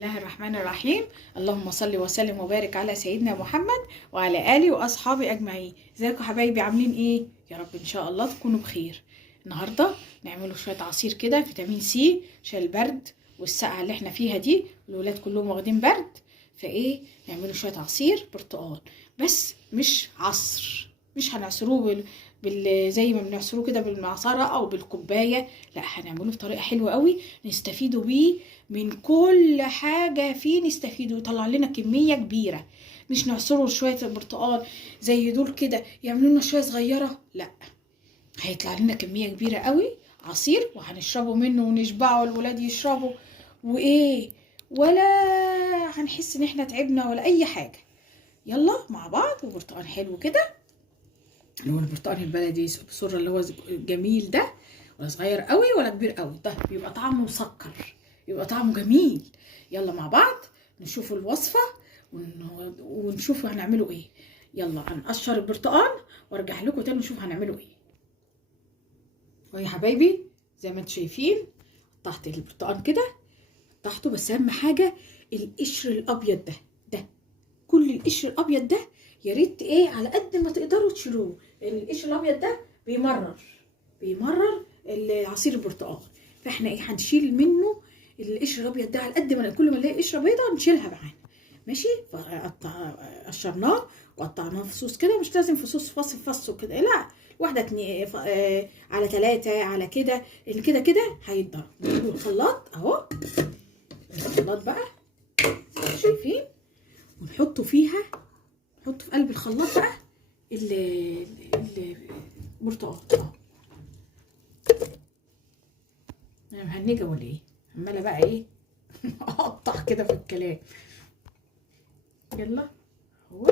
بسم الله الرحمن الرحيم. اللهم صل وسلم وبارك على سيدنا محمد وعلى آله وأصحابه أجمعين. ازيكم حبايبي، عاملين ايه؟ يا رب إن شاء الله تكونوا بخير. النهاردة نعملوا شوية عصير كده فيتامين سي عشان البرد والسقعة اللي احنا فيها دي، الولاد كلهم واخدين برد، فايه نعملوا شوية عصير برتقال، بس مش عصر، مش هنعصروه زي ما بنعصروه كده بالمعصرة أو بالكوباية، لا هنعمله بطريقة حلوة قوي نستفيدوا بيه من كل حاجة فيه، نستفيدوا يطلع لنا كمية كبيرة. مش نعصره شوية برتقال زي دول كده يعملوا لنا شوية صغيرة، لا هيطلع لنا كمية كبيرة قوي عصير وهنشربه منه ونشبعه والولاد يشربوا، وايه ولا هنحس ان احنا تعبنا ولا اي حاجة. يلا مع بعض. وبرتقال حلو كده اللي هو البرتقال البلدي بسرة، اللي هو جميل ده، ولا صغير قوي ولا كبير قوي، ده بيبقى طعمه مسكر، يبقى طعمه جميل. يلا مع بعض نشوف الوصفة ونشوف هنعمله ايه. يلا هنقشر البرتقال وارجع لكم تاني نشوف هنعمله ايه. ويا حبايبي زي ما انتم شايفين قطعت البرتقال كده، قطعته، بس اهم حاجة القشر الابيض ده كل القشر الابيض ده يا ريت ايه على قد ما تقدروا تشيلوه، لان القشر الابيض ده بيمرر العصير البرتقال، فاحنا ايه هنشيل منه القشر الابيض ده على قد ما كل ما نلاقي قشره بيضاء نشيلها معانا، ماشي. قشرناه وقطعناه فصوص كده، مش لازم فصوص فص كده، لا واحده اتنين على 3 على كده، اللي كده هيتضرب. نجيب الخلاط اهو، الخلاط بقى شايفين، ونحطه فيها، نحط في قلب الخلاط بقى البرتقال اهو. انا مهنجه ولا ايه؟ عماله بقى ايه اقطع كده في الكلام. يلا اهو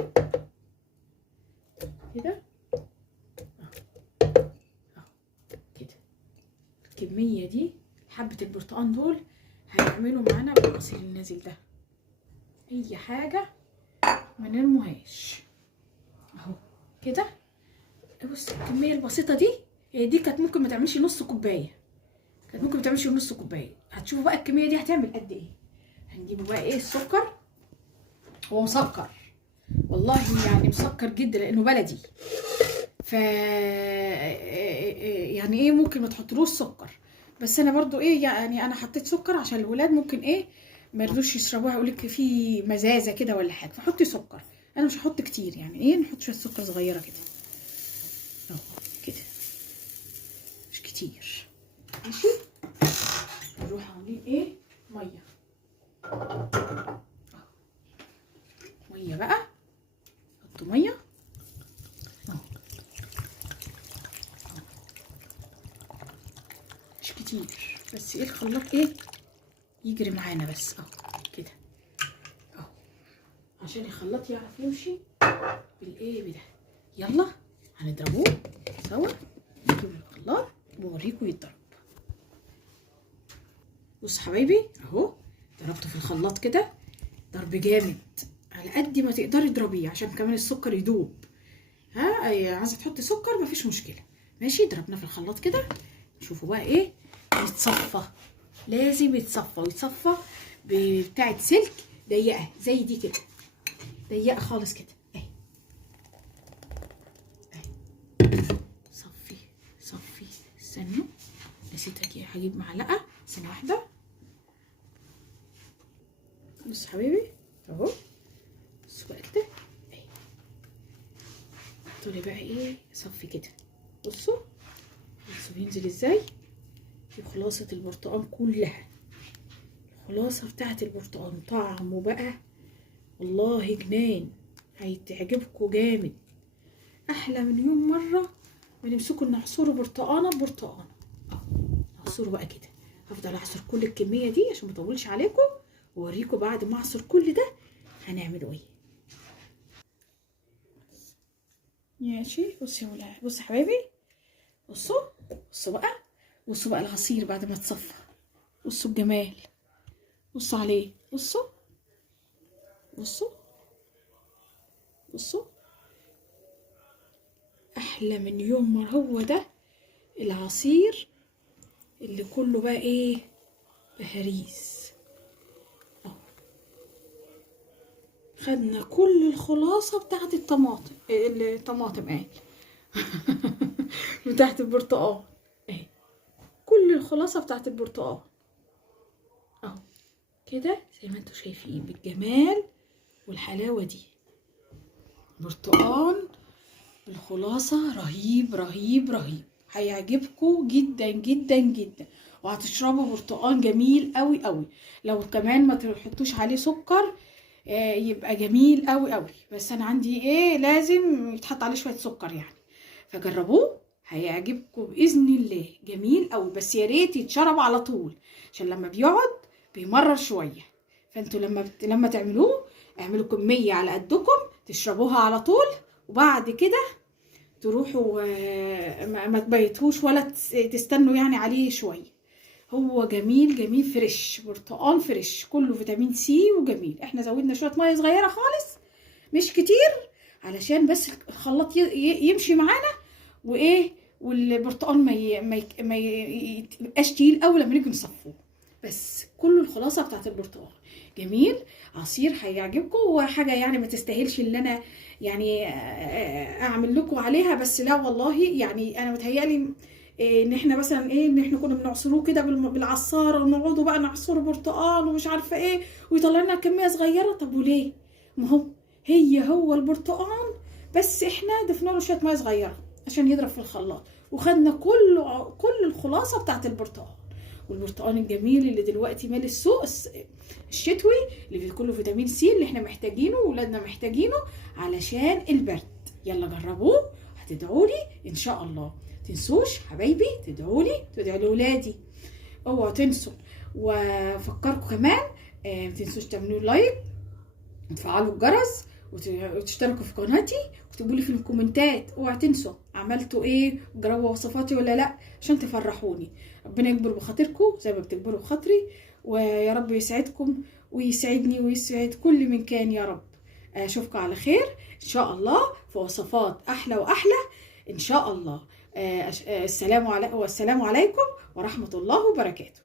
كده اهو كده. الكميه دي حبه البرتقال دول هيعملوا معانا بالعصير النازل ده اي حاجه ما نرموهاش اهو كده. بص الكميه البسيطه دي كانت ممكن ما تعملش نص كوبايه، كانت ممكن ما تعملش نص كوبايه. هتشوفوا بقى الكميه دي هتعمل قد ايه. هنجيبه بقى ايه السكر، هو مسكر والله، يعني مسكر جدا لانه بلدي، ف يعني ايه ممكن ما تحطلوش سكر، بس انا برضو ايه يعني انا حطيت سكر عشان الولاد ممكن ايه ما يرضوش يشربوها، يقولك في مزازه كده ولا حاجه، فحطي سكر. انا مش هحط كتير، يعني ايه نحط شويه سكر صغيره كده اهو كده، مش كتير، ماشي. نروح عاملين ايه ميه، ميه بقى، حطوا ميه اهو، مش كتير، بس ايه الخلاط ايه يجري معانا بس اهو كده اهو، عشان الخلاط يعرف يمشي بالايه بده. يلا هنضربوه سوا، نجيب الخلاط وأوريكم يتضرب. بص حبايبي اهو ضربته في الخلاط كده ضرب جامد، على قد ما تقدري اضربيه عشان كمان السكر يدوب. ها عايزه تحطي سكر مفيش مشكله، ماشي. ضربناه في الخلاط كده، شوفوا بقى ايه يتصفى، لازم يتصفى، ويتصفى بتاعه سلك ضيقه زي دي كده، ضيقه خالص كده اهي اهي. صفي استنوا، نسيت هجيب معلقه، ثانيه واحده. بص حبيبي اهو، بصوا بقى كده اهي، تقولي بقى ايه صفي كده، بصوا بينزل ازاي. دي خلاصه البرتقال كلها، الخلاصه بتاعه البرتقال، طعمه بقى والله جنان، هيتعجبكوا جامد، احلى مليون مره ما نمسكوا نعصروا برتقانه ببرتقانه اهو. اعصروا بقى كده، هفضل اعصر كل الكميه دي عشان ما اطولش عليكم، واوريكم بعد ما اعصر كل ده هنعمله ايه. ماشي بصي يا ولاد، بصي يا حبايبي، بصوا بقى، بصوا بقى العصير بعد ما اتصفى، بصوا الجمال، بصوا عليه، بصوا احلى من يوم ما هو ده العصير اللي كله بقى ايه بهاريز اهو خدنا كل الخلاصة بتاعت الطماطم اهي بتاعت البرتقال اهي، كل الخلاصة بتاعت البرتقال اهو كده زي ما انتوا شايفين بالجمال والحلاوة دي. برتقال بالخلاصة رهيب رهيب رهيب، هيعجبكم جدا جدا جدا، وهتشربوا برتقال جميل قوي قوي. لو كمان ما تحطوش عليه سكر يبقى جميل قوي قوي، بس انا عندي ايه لازم يتحط عليه شويه سكر يعني، فجربوه هيعجبكم باذن الله جميل قوي. بس يا ريت يتشرب على طول عشان لما بيقعد بيمرر شويه، فانتوا لما تعملوه اعملوا كميه على قدكم تشربوها على طول، وبعد كده تروحوا ما تبيتوش ولا تستنوا يعني عليه شويه. هو جميل جميل فريش، برتقال فريش كله فيتامين سي وجميل. احنا زودنا شويه ميه صغيره خالص مش كتير علشان بس الخلاط يمشي معانا وايه، والبرتقال ما يبقاش تقيل قوي لما نيجي نصفوه. بس كل الخلاصه بتاعت البرتقال جميل، عصير هيعجبكم، وحاجه يعني ما تستاهلش اللي انا يعني اعمل لكم عليها. بس لا والله يعني انا متهيألي ان احنا مثلا ايه، ان احنا كنا بنعصروه كده بالعصاره ونقعدوا بقى نعصره برتقال ومش عارفه ايه ويطلع لنا كميه صغيره. طب وليه؟ ما هو البرتقال بس احنا ضفنا له شويه ميه صغيره عشان يضرب في الخلاط، وخدنا كل الخلاصه بتاعت البرتقال. والبرتقال الجميل اللي دلوقتي مال السوق الشتوي اللي فيه كله فيتامين سي اللي احنا محتاجينه وولادنا محتاجينه علشان البرد. يلا جربوه هتدعوا لي ان شاء الله. تنسوش حبايبي تدعوا لي، تدعوا لولادي، اوعوا تنسوا. وفكركم كمان متنسوش تعملوا لايك وتفعلوا الجرس وتشتركوا في قناتي وتكتبوا لي في الكومنتات. اوعوا تنسوا عملتوا ايه وجربوا وصفاتي ولا لا عشان تفرحوني. ربنا يكبر بخاطركم زي ما بتكبروا بخاطري، ويا رب يسعدكم ويسعدني ويسعد كل من كان يا رب. اشوفكم على خير ان شاء الله في وصفات احلى واحلى ان شاء الله. السلام عليكم ورحمة الله وبركاته.